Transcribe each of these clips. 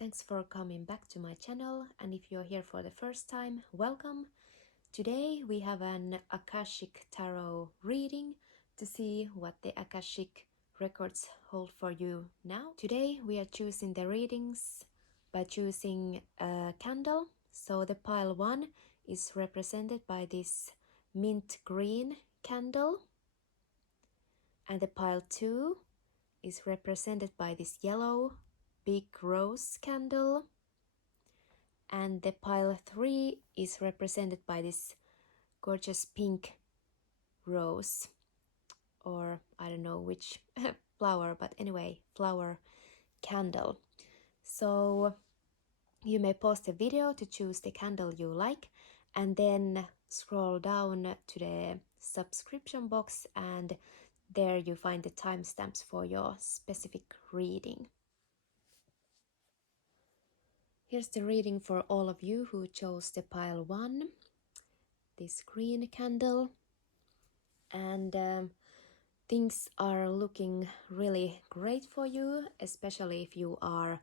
Thanks for coming back to my channel, and if you're here for the first time, welcome. Today we have an Akashic Tarot reading to see what the Akashic records hold for you now. Today we are choosing the readings by choosing a candle. So the pile 1 is represented by this mint green candle, and the pile 2 is represented by this yellow big rose candle, and the pile 3 is represented by this gorgeous pink rose, or I don't know which flower, but anyway, flower candle. So you may pause the video to choose the candle you like, and then scroll down to the subscription box, and there you find the timestamps for your specific reading. Here's the reading for all of you who chose the pile 1, this green candle. And things are looking really great for you, especially if you are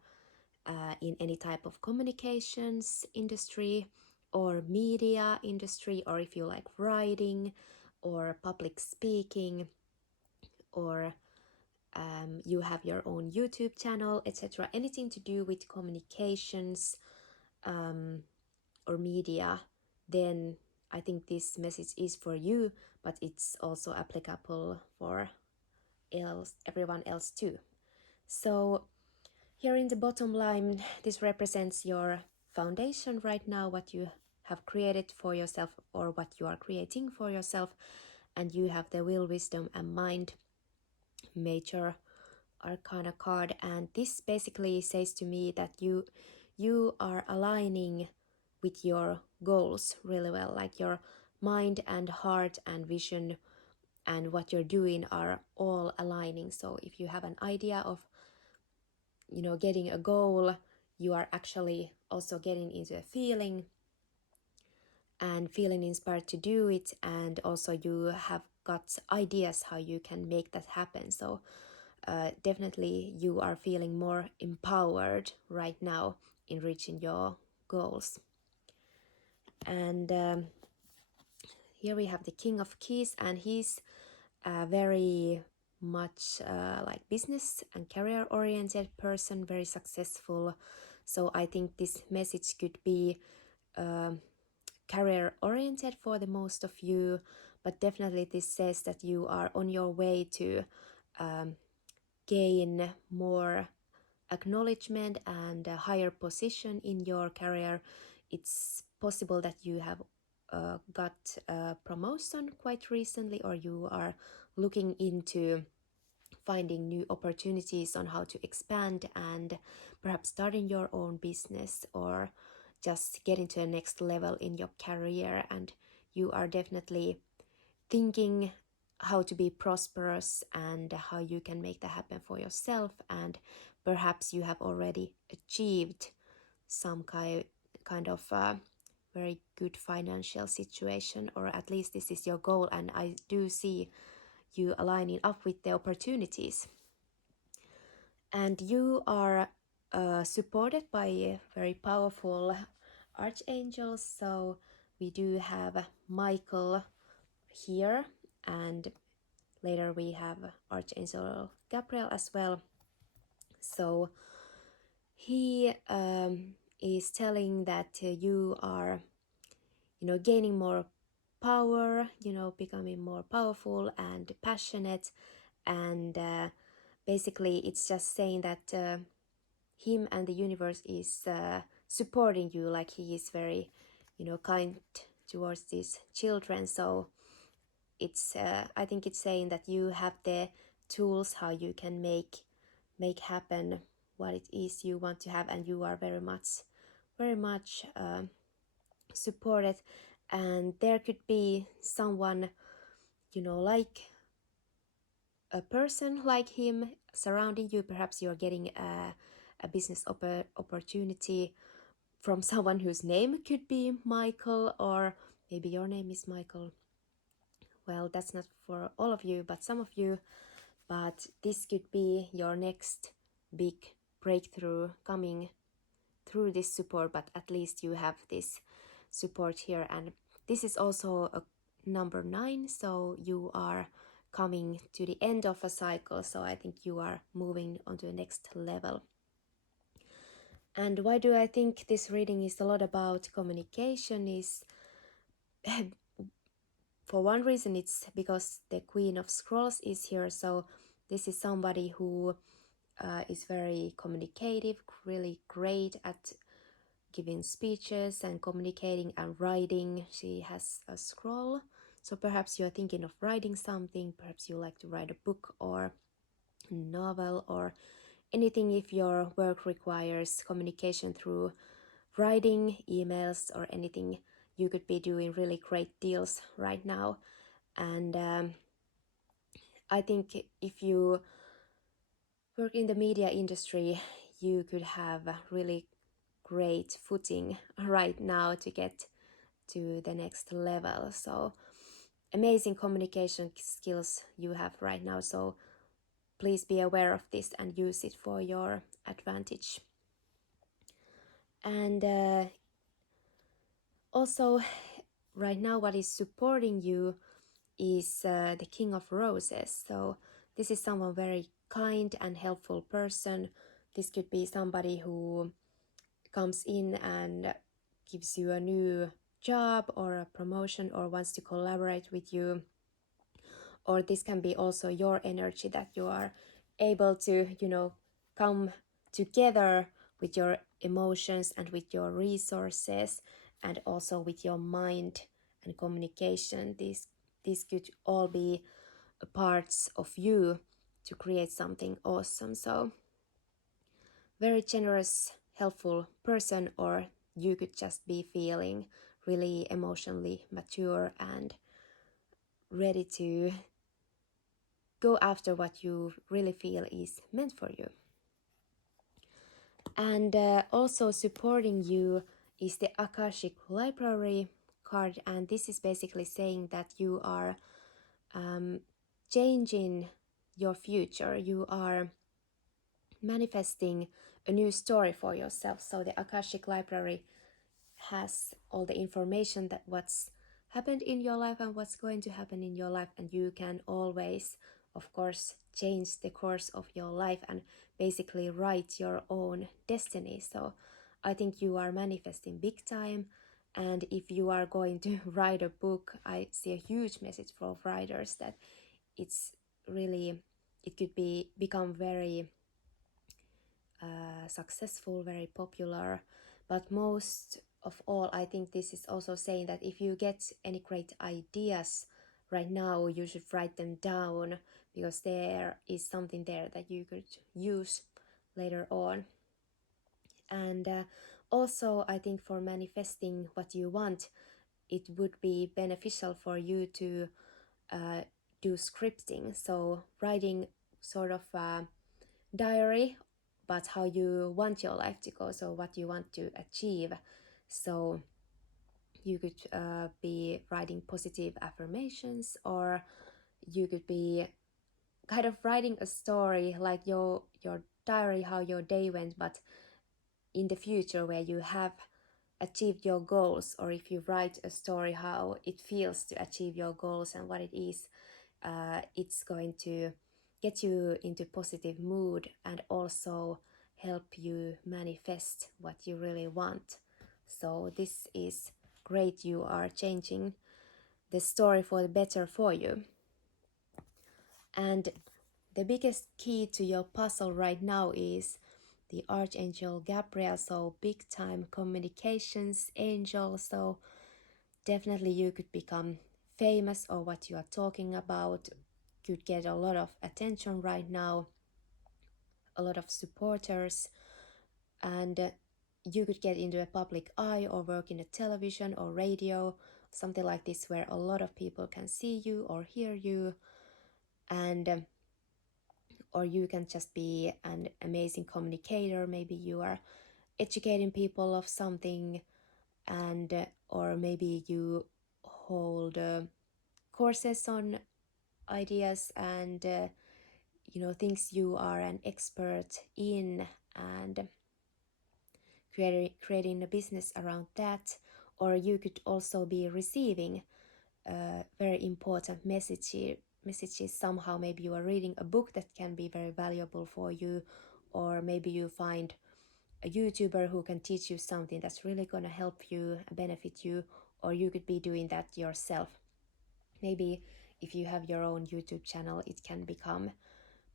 in any type of communications industry or media industry, or if you like writing or public speaking, or you have your own YouTube channel, etc. Anything to do with communications or media, then I think this message is for you, but it's also applicable for everyone else too. So here in the bottom line, this represents your foundation right now, what you have created for yourself or what you are creating for yourself, and you have the will, wisdom, and mind major arcana card. And this basically says to me that you are aligning with your goals really well, like your mind and heart and vision and what you're doing are all aligning. So if you have an idea of getting a goal, you are actually also getting into a feeling and feeling inspired to do it, and also you have got ideas how you can make that happen. So definitely you are feeling more empowered right now in reaching your goals. And here we have the King of Keys, and he's very much like business and career oriented person, very successful. So I think this message could be career oriented for the most of you, but definitely this says that you are on your way to gain more acknowledgement and a higher position in your career. It's possible that you have got a promotion quite recently, or you are looking into finding new opportunities on how to expand and perhaps starting your own business or just getting to a next level in your career. And you are definitely thinking how to be prosperous and how you can make that happen for yourself, and perhaps you have already achieved some kind of very good financial situation, or at least this is your goal, and I do see you aligning up with the opportunities. And you are supported by very powerful archangels. So we do have Michael here, and later we have Archangel Gabriel as well. So he is telling that you are gaining more power, becoming more powerful and passionate, and basically it's just saying that him and the universe is supporting you, like he is very kind towards these children. So it's I think it's saying that you have the tools how you can make happen what it is you want to have, and you are very much supported. And there could be someone like a person like him surrounding you. Perhaps you're getting a business opportunity from someone whose name could be Michael, or maybe your name is Michael. Well, that's not for all of you, but some of you. But this could be your next big breakthrough coming through this support, but at least you have this support here. And this is also a number 9, so you are coming to the end of a cycle, so I think you are moving on to the next level. And why do I think this reading is a lot about communication is for one reason it's because the Queen of Scrolls is here, so this is somebody who is very communicative, really great at giving speeches and communicating and writing. She has a scroll, so perhaps you're thinking of writing something, perhaps you like to write a book or a novel or anything if your work requires communication through writing, emails, or anything. You could be doing really great deals right now. And I think if you work in the media industry, you could have a really great footing right now to get to the next level. So amazing communication skills you have right now. So please be aware of this and use it for your advantage. And also right now what is supporting you is the King of Roses. So this is someone very kind and helpful person. This could be somebody who comes in and gives you a new job or a promotion or wants to collaborate with you. Or this can be also your energy that you are able to, come together with your emotions and with your resources and also with your mind and communication. These could all be parts of you to create something awesome. So very generous, helpful person, or you could just be feeling really emotionally mature and ready to go after what you really feel is meant for you. And also supporting you is the Akashic Library card, and this is basically saying that you are changing your future. You are manifesting a new story for yourself. So the Akashic Library has all the information that what's happened in your life and what's going to happen in your life, and you can always, of course, change the course of your life and basically write your own destiny. So I think you are manifesting big time, and if you are going to write a book, I see a huge message for writers that it's really, it could become very successful, very popular. But most of all, I think this is also saying that if you get any great ideas right now, you should write them down, because there is something there that you could use later on. And also, I think for manifesting what you want, it would be beneficial for you to do scripting. So writing sort of diary, but how you want your life to go, so what you want to achieve. So you could be writing positive affirmations, or you could be kind of writing a story like your diary, how your day went, but in the future where you have achieved your goals, or if you write a story how it feels to achieve your goals and what it is, it's going to get you into positive mood and also help you manifest what you really want. So this is great. You are changing the story for the better for you. And the biggest key to your puzzle right now is the Archangel Gabriel, so big time communications angel. So definitely you could become famous, or what you are talking about could get a lot of attention right now, a lot of supporters, and you could get into a public eye or work in a television or radio, something like this, where a lot of people can see you or hear you. And or you can just be an amazing communicator. Maybe you are educating people of something, and or maybe you hold courses on ideas and things you are an expert in, and creating a business around that, or you could also be receiving very important messages somehow. Maybe you are reading a book that can be very valuable for you, or maybe you find a YouTuber who can teach you something that's really going to help you, benefit you, or you could be doing that yourself. Maybe if you have your own YouTube channel, it can become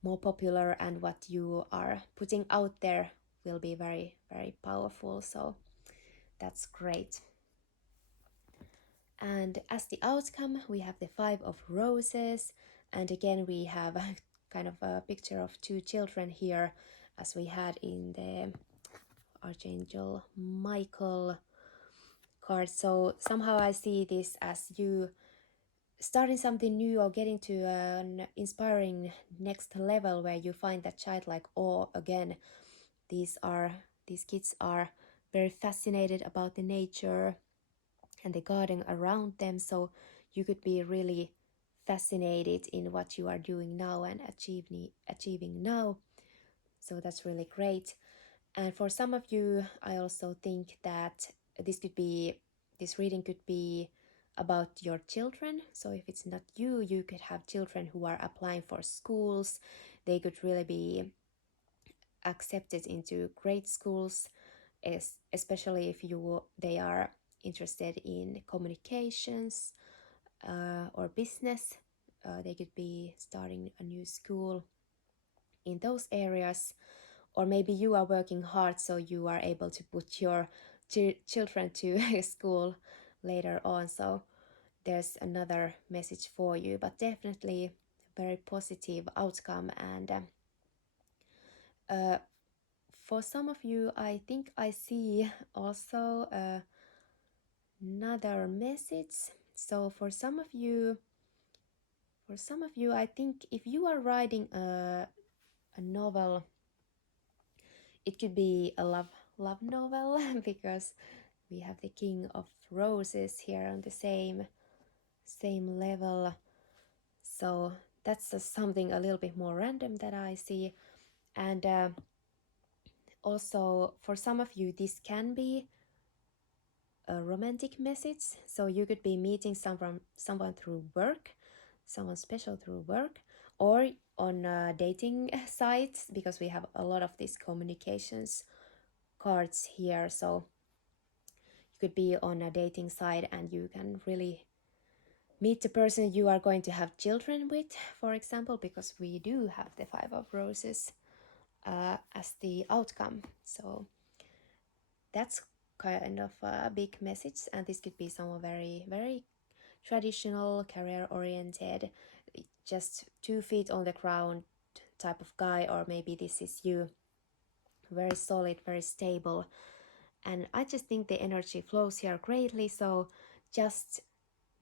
more popular, and what you are putting out there will be very, very powerful. So that's great. And as the outcome, we have the Five of Roses. And again, we have a kind of a picture of two children here, as we had in the Archangel Michael card. So somehow I see this as you starting something new or getting to an inspiring next level where you find that childlike awe again. These kids are very fascinated about the nature and the garden around them, so you could be really fascinated in what you are doing now and achieving now. So that's really great. And for some of you, I also think that this reading could be about your children. So if it's not you, you could have children who are applying for schools. They could really be accepted into great schools, especially if they are interested in communications or business. They could be starting a new school in those areas. Or maybe you are working hard so you are able to put your children to school later on. So there's another message for you, but definitely very positive outcome. And for some of you, I think I see also another message. So for some of you, I think if you are writing a novel, it could be a love novel because we have the King of Roses here on the same level. So that's something a little bit more random that I see. And also for some of you, this can be a romantic message. So you could be meeting someone through work, someone special through work, or on dating sites, because we have a lot of these communications cards here. So you could be on a dating site and you can really meet the person you are going to have children with, for example, because we do have the Five of Roses as the outcome. So that's kind of a big message, and this could be someone very, very traditional, career oriented, just 2 feet on the ground type of guy, or maybe this is you, very solid, very stable. And I just think the energy flows here greatly. So just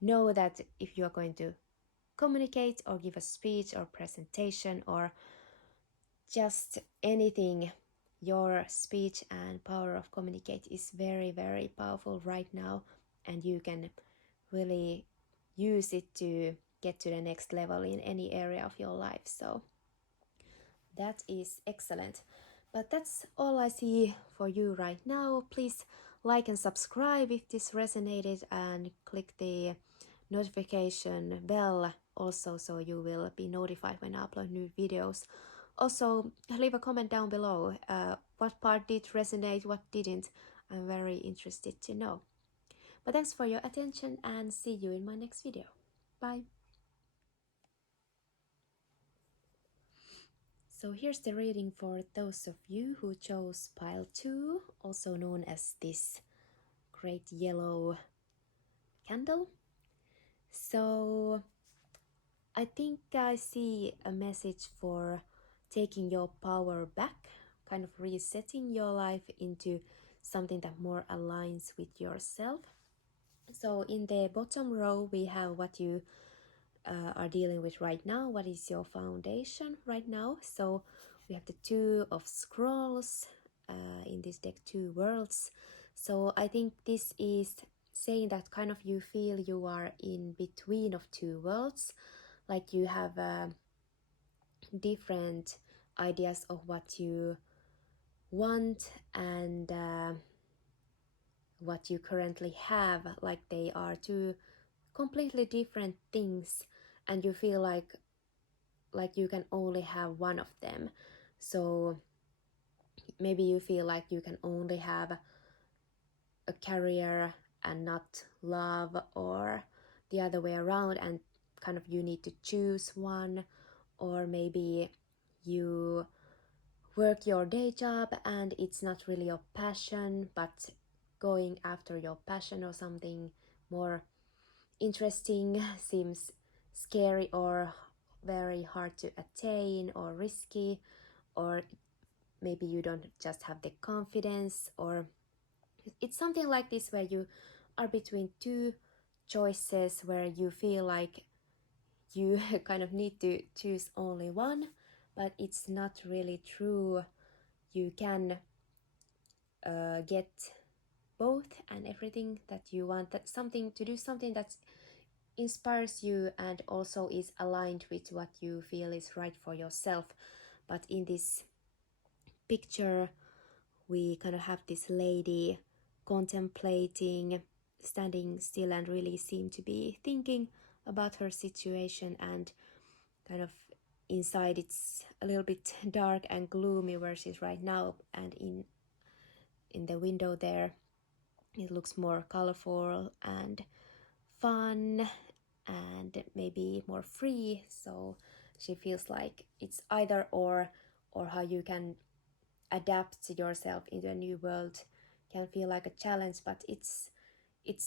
know that if you are going to communicate or give a speech or presentation or just anything, your speech and power of communicate is very, very powerful right now, and you can really use it to get to the next level in any area of your life. So that is excellent. But that's all I see for you right now. Please like and subscribe if this resonated, and click the notification bell also so you will be notified when I upload new videos. Also, leave a comment down below. What part did resonate, what didn't? I'm very interested to know. But thanks for your attention, and see you in my next video. Bye. So here's the reading for those of you who chose pile 2, also known as this great yellow candle. So I think I see a message for taking your power back, kind of resetting your life into something that more aligns with yourself. So in the bottom row, we have what you are dealing with right now. What is your foundation right now? So we have the Two of Scrolls, in this deck, Two Worlds. So I think this is saying that kind of you feel you are in between of two worlds, like you have different ideas of what you want, and what you currently have, like they are two completely different things, and you feel like you can only have one of them. So maybe you feel like you can only have a career and not love, or the other way around, and kind of you need to choose one. Or maybe you work your day job and it's not really your passion, but going after your passion or something more interesting seems scary or very hard to attain or risky. Or maybe you don't just have the confidence, or it's something like this where you are between two choices where you feel like you kind of need to choose only one, but it's not really true. You can get both and everything that you want, that something to do something that inspires you and also is aligned with what you feel is right for yourself. But in this picture we kind of have this lady contemplating, standing still, and really seem to be thinking about her situation, and kind of inside it's a little bit dark and gloomy where she's right now, and in the window there it looks more colorful and fun and maybe more free. So she feels like it's either or how you can adapt yourself into a new world can feel like a challenge. But it's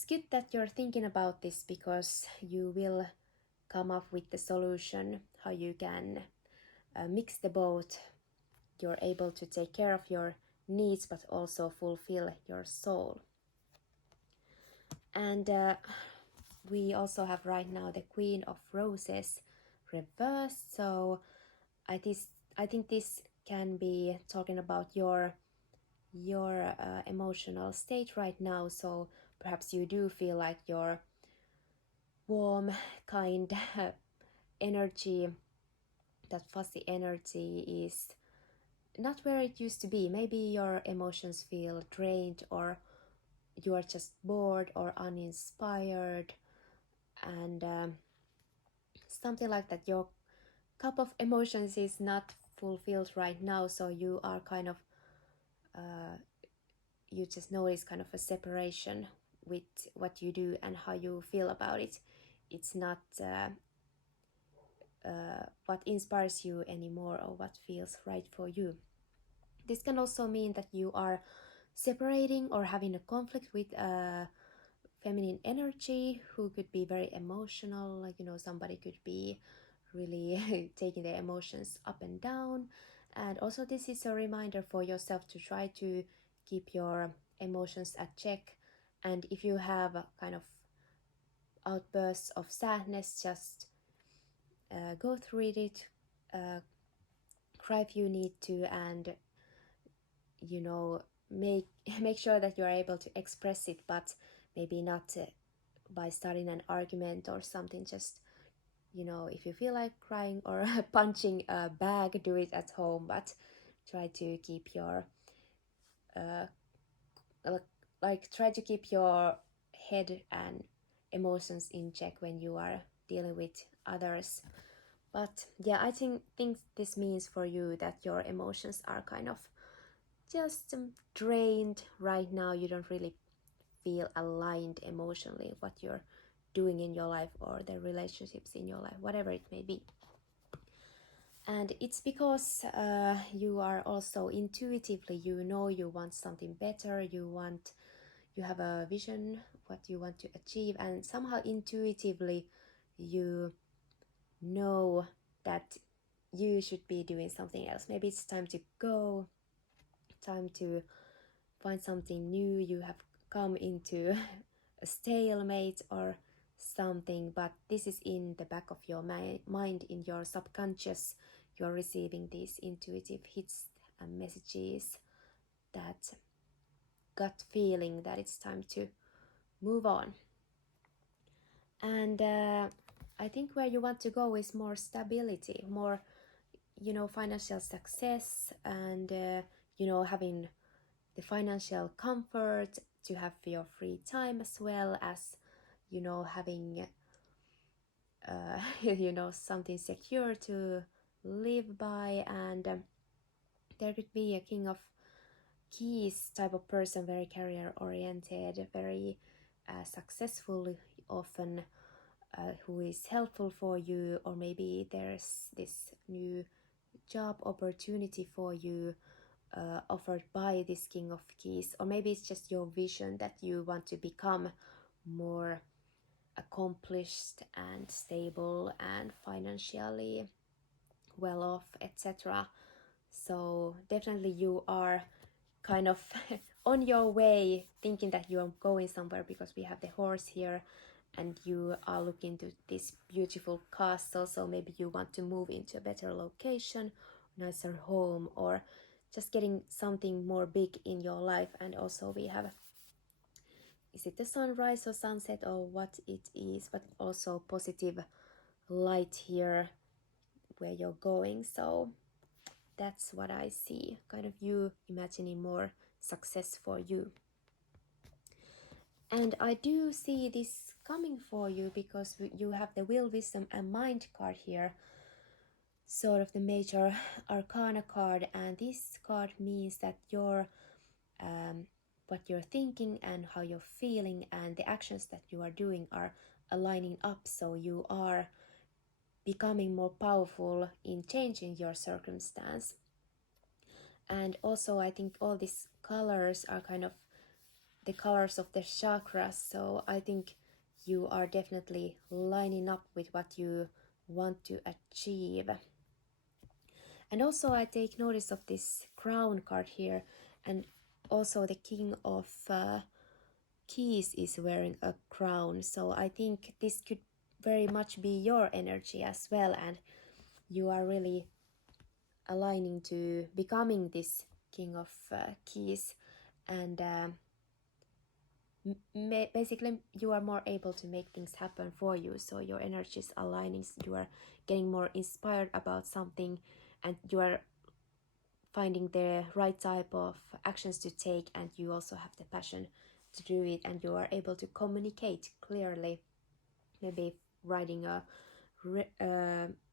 good that you're thinking about this, because you will come up with the solution how you can mix the both. You're able to take care of your needs but also fulfill your soul. And we also have right now the Queen of Roses reversed. So I think this can be talking about your emotional state right now. So perhaps you do feel like your warm, kind energy, that fuzzy energy, is not where it used to be. Maybe your emotions feel drained, or you are just bored or uninspired, and something like that. Your cup of emotions is not fulfilled right now, so you are kind of you just notice kind of a separation with what you do and how you feel about it. It's not what inspires you anymore or what feels right for you. This can also mean that you are separating or having a conflict with feminine energy, who could be very emotional. Like, somebody could be really taking their emotions up and down. And also this is a reminder for yourself to try to keep your emotions at check. And if you have a kind of outbursts of sadness, just go through it, cry if you need to, and make make sure that you're able to express it, but maybe not by starting an argument or something. Just if you feel like crying or punching a bag, do it at home, but try to keep your uh, try to keep your head and emotions in check when you are dealing with others. But yeah, I think this means for you that your emotions are kind of just drained right now. You don't really feel aligned emotionally what you're doing in your life or the relationships in your life, whatever it may be. And it's because you are also intuitively, you want something better, you have a vision what you want to achieve, and somehow intuitively you know that you should be doing something else. Maybe it's time to go, time to find something new. You have come into a stalemate or something, but this is in the back of your mind, in your subconscious. You're receiving these intuitive hits and messages, that gut feeling that it's time to move on. And I think where you want to go is more stability, more financial success, and having the financial comfort to have your free time, as well as, you know, having you know, something secure to live by. And there could be a King of Keys type of person, very career oriented, very successful, often who is helpful for you, or maybe there's this new job opportunity for you offered by this King of Keys, or maybe it's just your vision that you want to become more accomplished and stable and financially well off, etc. So definitely you are kind of on your way, thinking that you are going somewhere, because we have the horse here and you are looking to this beautiful castle. So maybe you want to move into a better location, nicer home, or just getting something more big in your life. And also we have, is it the sunrise or sunset or what it is, but also positive light here where you're going. So that's what I see, kind of you imagining more success for you. And I do see this coming for you because you have the will, wisdom, and mind card here, sort of the major arcana card. And this card means that your what you're thinking and how you're feeling and the actions that you are doing are aligning up, so you are becoming more powerful in changing your circumstance. And also I think all these colors are kind of the colors of the chakras, so I think you are definitely lining up with what you want to achieve. And also I take notice of this crown card here, and also the King of Keys is wearing a crown, so I think this could very much be your energy as well, and you are really aligning to becoming this King of Keys. And basically you are more able to make things happen for you, so your energy is aligning, you are getting more inspired about something, and you are finding the right type of actions to take, and you also have the passion to do it, and you are able to communicate clearly, maybe writing a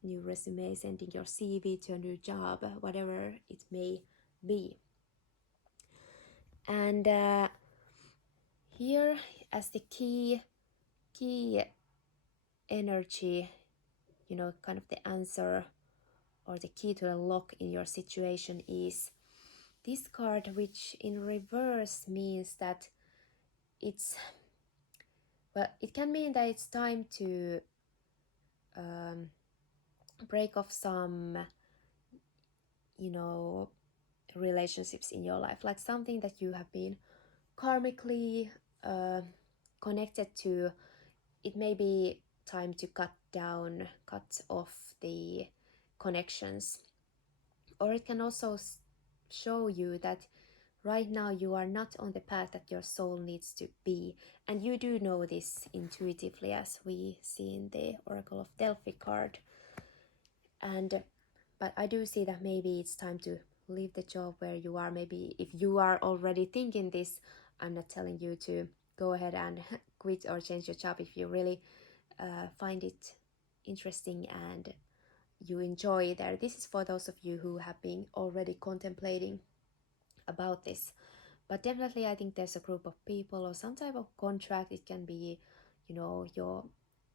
new resume, sending your CV to a new job, whatever it may be. And here, as the key energy, you know, kind of the answer or the key to the lock in your situation is this card, which in reverse means that it's, well, it can mean that it's time to break off some, you know, relationships in your life, like something that you have been karmically connected to. It may be time to cut off the connections, or it can also show you that right now you are not on the path that your soul needs to be, and you do know this intuitively, as we see in the Oracle of Delphi card. And but I do see that maybe it's time to leave the job where you are. Maybe if you are already thinking this, I'm not telling you to go ahead and quit or change your job if you really find it interesting and you enjoy there. This is for those of you who have been already contemplating about this. But definitely I think there's a group of people or some type of contract. It can be, you know,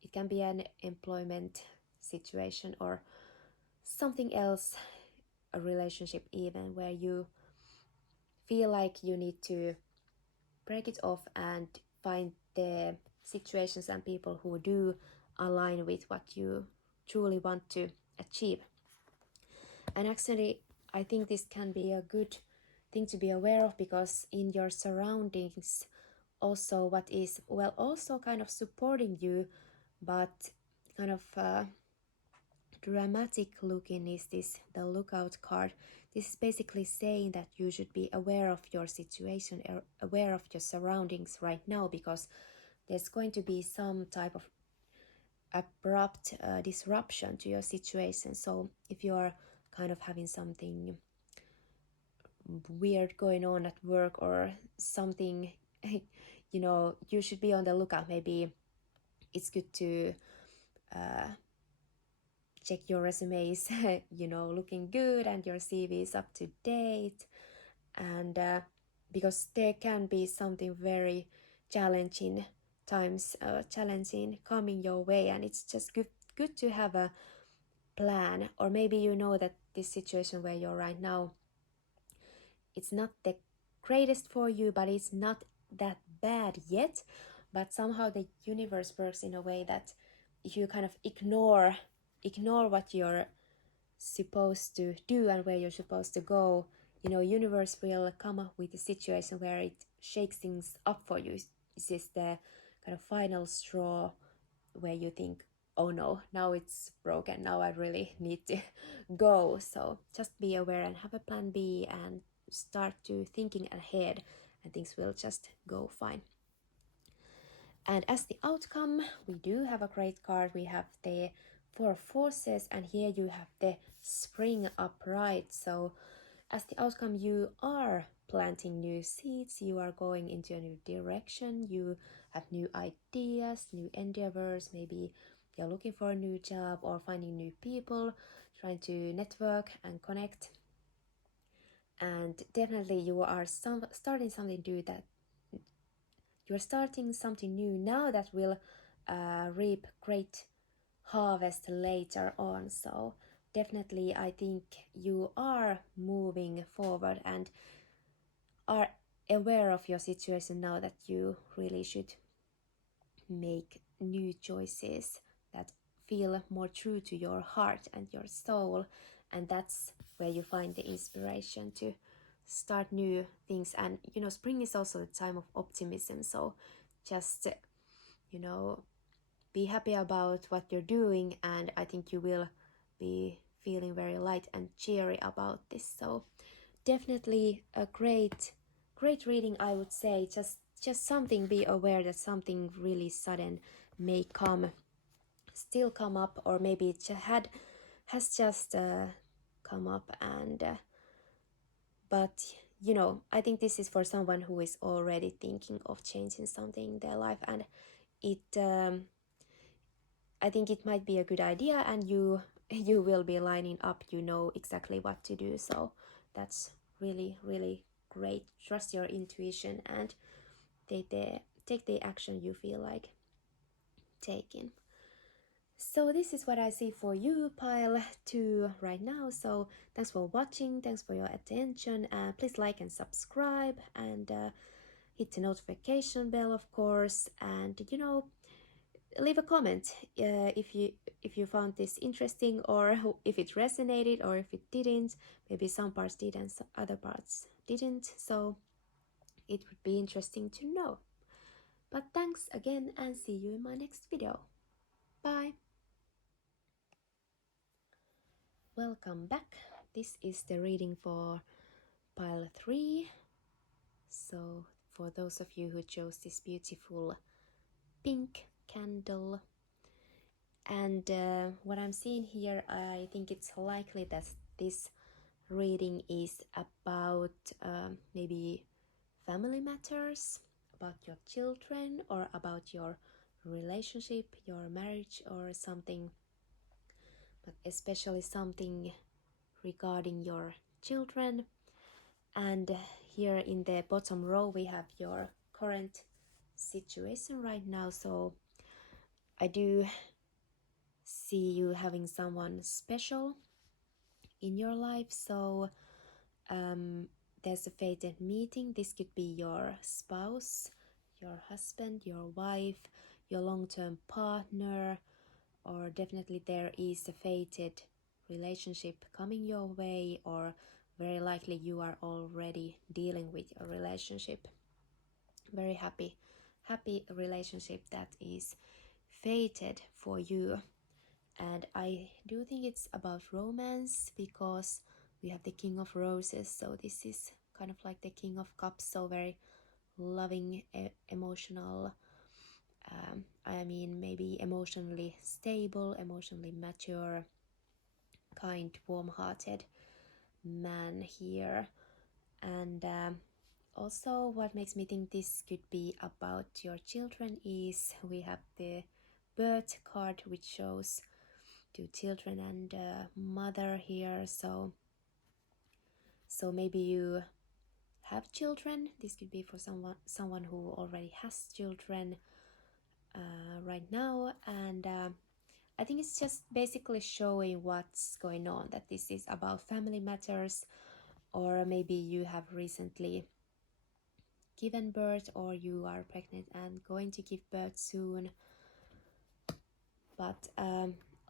it can be an employment situation or something else, a relationship even, where you feel like you need to break it off and find the situations and people who do align with what you truly want to achieve. And actually I think this can be a good thing to be aware of, because in your surroundings also what is, well, also kind of supporting you, but kind of dramatic looking, is this the Lookout card. This is basically saying that you should be aware of your situation, aware of your surroundings right now, because there's going to be some type of abrupt disruption to your situation. So if you are kind of having something weird going on at work or something, you should be on the lookout. Maybe it's good to check your resumes, looking good and your CV is up to date. And because there can be something very challenging challenging coming your way, and it's just good to have a plan. Or maybe you know that this situation where you're right now, it's not the greatest for you, but it's not that bad yet. But somehow the universe works in a way that if you kind of ignore what you're supposed to do and where you're supposed to go, universe will come up with a situation where it shakes things up for you. This is the kind of final straw where you think, oh no, now it's broken, now I really need to go. So just be aware and have a plan B and start to thinking ahead, and things will just go fine. And as the outcome, we do have a great card. We have the Four of Forces, and here you have the Spring upright. So as the outcome, you are planting new seeds, you are going into a new direction, you have new ideas, new endeavors. Maybe you're looking for a new job or finding new people, trying to network and connect. And definitely you are starting something new, that you're starting something new now that will reap great harvest later on. So definitely I think you are moving forward and are aware of your situation now, that you really should make new choices that feel more true to your heart and your soul. And that's where you find the inspiration to start new things. And spring is also a time of optimism, so just be happy about what you're doing, and I think you will be feeling very light and cheery about this. So definitely a great reading, I would say. Just something, be aware that something really sudden may still come up, or maybe it has just come up. And but I think this is for someone who is already thinking of changing something in their life, and it I think it might be a good idea, and you will be lining up, exactly what to do. So that's really, really great. Trust your intuition and take the action you feel like taking. So this is what I see for you, pile 2, right now. So thanks for watching, thanks for your attention. Please like and subscribe, and hit the notification bell, of course. And leave a comment if you found this interesting, or if it resonated, or if it didn't. Maybe some parts did and other parts didn't. So it would be interesting to know. But thanks again, and see you in my next video. Bye. Welcome back. This is the reading for pile 3. So for those of you who chose this beautiful pink candle, and what I'm seeing here, I think it's likely that this reading is about maybe family matters, about your children, or about your relationship, your marriage, or something, but especially something regarding your children. And here in the bottom row we have your current situation right now. So I do see you having someone special in your life. So there's a fated meeting. This could be your spouse, your husband, your wife, your long-term partner, or definitely there is a fated relationship coming your way, or very likely you are already dealing with a relationship. Very happy relationship that is fated for you. And I do think it's about romance, because we have the King of Roses. So this is kind of like the King of Cups, so very loving, emotional, maybe emotionally stable, emotionally mature, kind, warm-hearted man here. And also, what makes me think this could be about your children is we have the birth card, which shows two children and mother here. So maybe you have children. This could be for someone who already has children right now, and I think it's just basically showing what's going on, that this is about family matters, or maybe you have recently given birth, or you are pregnant and going to give birth soon. But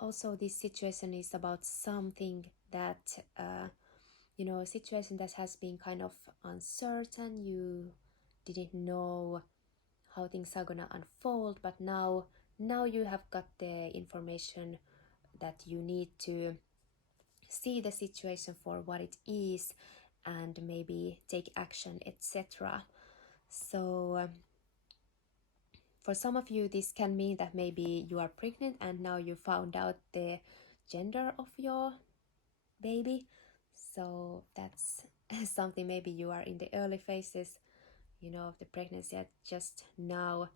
also this situation is about something that a situation that has been kind of uncertain. You didn't know how things are gonna unfold, but now you have got the information that you need to see the situation for what it is and maybe take action, etc. So for some of you, this can mean that maybe you are pregnant and now you found out the gender of your baby. So that's something. Maybe you are in the early phases, of the pregnancy, just now,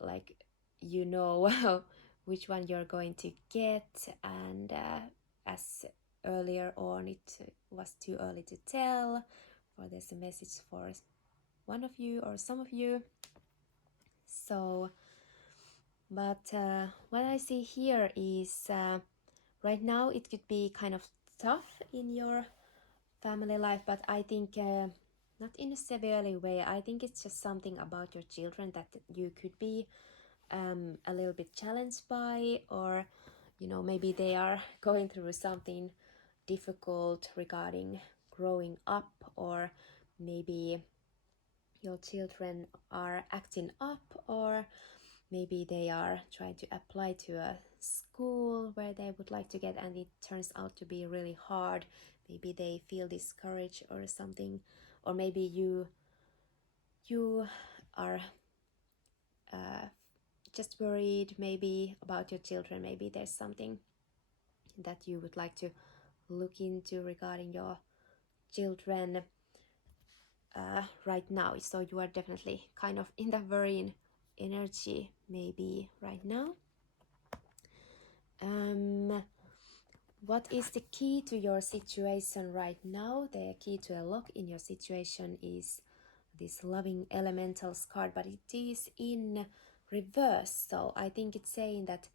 like, which one you're going to get. And as earlier on, it was too early to tell, or there's a message for one of you or some of you. So, but what I see here is right now it could be kind of tough in your family life, but I think not in a severely way. I think it's just something about your children that you could be a little bit challenged by, or maybe they are going through something difficult regarding growing up, or maybe your children are acting up, or maybe they are trying to apply to a school where they would like to get, and it turns out to be really hard. Maybe they feel discouraged or something, or maybe you are just worried maybe about your children. Maybe there's something that you would like to look into regarding your children right now. So you are definitely kind of in the worrying energy maybe right now. What is the key to your situation right now? The key to a lock in your situation is this loving elementals card, but it is in reverse. So I think it's saying that,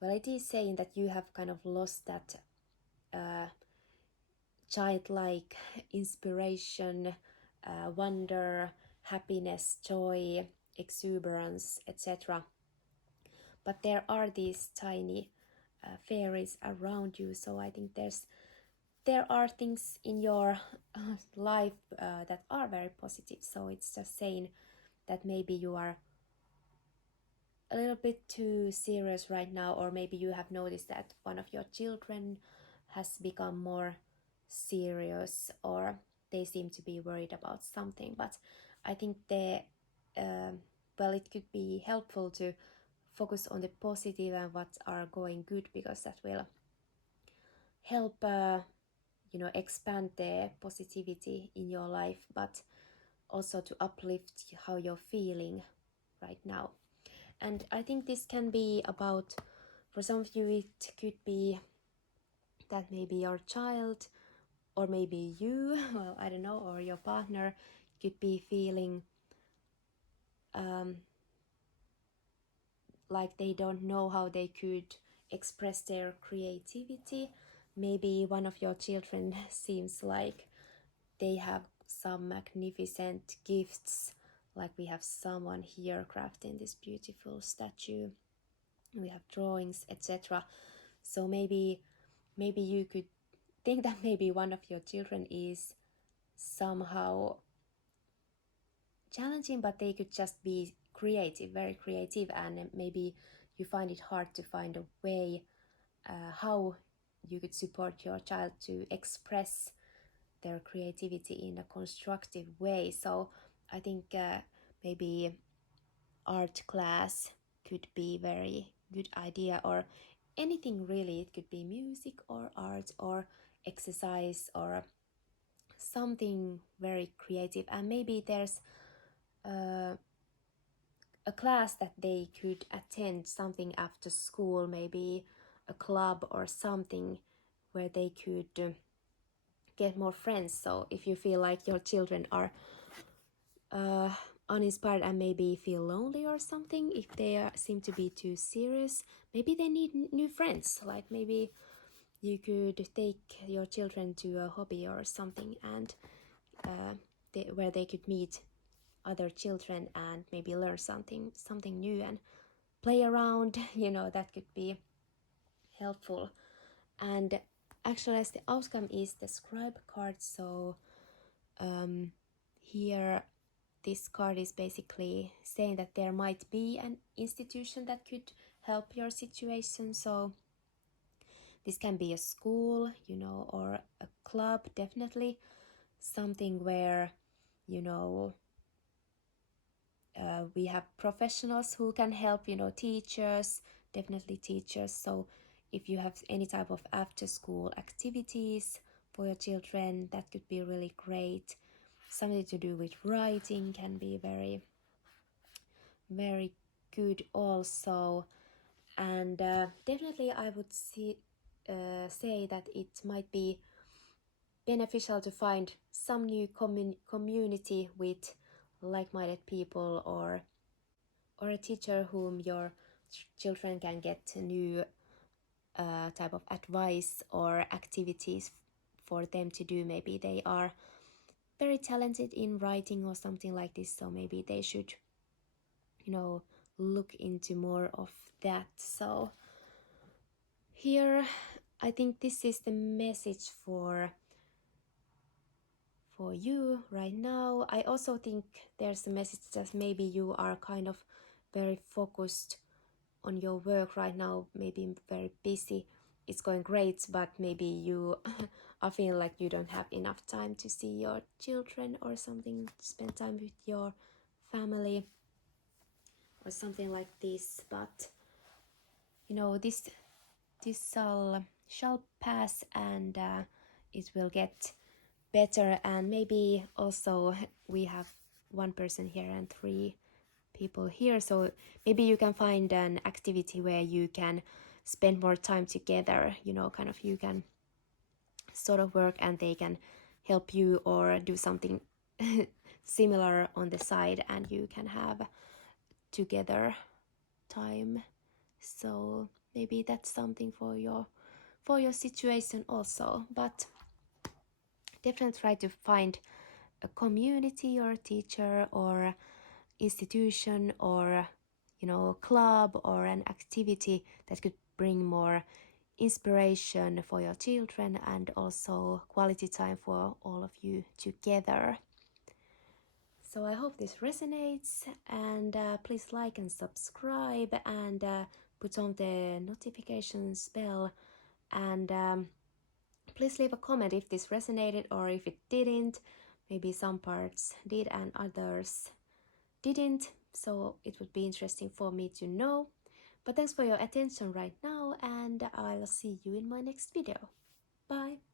well, it is saying that you have kind of lost that childlike inspiration, wonder, happiness, joy, exuberance, etc. But there are these tiny fairies around you. So I think there are things in your life that are very positive. So it's just saying that maybe you are a little bit too serious right now, or maybe you have noticed that one of your children has become more serious, or they seem to be worried about something. But I think it could be helpful to focus on the positive and what are going good, because that will help expand the positivity in your life, but also to uplift how you're feeling right now. And I think this can be about, for some of you it could be that maybe your child, or maybe you, well, I don't know, or your partner could be feeling like they don't know how they could express their creativity. Maybe one of your children seems like they have some magnificent gifts, like we have someone here crafting this beautiful statue, we have drawings, etc. So maybe you could think that maybe one of your children is somehow challenging, but they could just be creative, very creative, and maybe you find it hard to find a way how you could support your child to express their creativity in a constructive way. So I think maybe art class could be very good idea, or anything really. It could be music or art or exercise or something very creative, and maybe there's a class that they could attend, something after school, maybe a club or something where they could get more friends. So if you feel like your children are uninspired and maybe feel lonely or something, if they seem to be too serious, maybe they need new friends. Like maybe you could take your children to a hobby or something, and where they could meet other children and maybe learn something new and play around. That could be helpful. And actually, as the outcome is the scribe card, so here this card is basically saying that there might be an institution that could help your situation. So this can be a school, or a club, definitely something where we have professionals who can help, teachers, definitely teachers. So if you have any type of after school activities for your children, that could be really great. Something to do with writing can be very, very good also. And definitely I would say that it might be beneficial to find some new community with like-minded people, or a teacher whom your children can get new type of advice or activities for them to do. Maybe they are very talented in writing or something like this, so maybe they should look into more of that. So here I think this is the message for you right now. I also think there's a message that maybe you are kind of very focused on your work right now, maybe very busy. It's going great, but maybe you are feeling like you don't have enough time to see your children or something, to spend time with your family or something like this. But this shall pass, and it will get better. And maybe also we have one person here and 3 people here, so maybe you can find an activity where you can spend more time together, kind of you can sort of work and they can help you, or do something similar on the side, and you can have together time. So maybe that's something for your situation also. But definitely try to find a community or teacher or institution or club or an activity that could bring more inspiration for your children, and also quality time for all of you together. So I hope this resonates, and please like and subscribe, and put on the notifications bell, and please leave a comment if this resonated or if it didn't. Maybe some parts did and others didn't, so it would be interesting for me to know. But thanks for your attention right now, and I'll see you in my next video. Bye!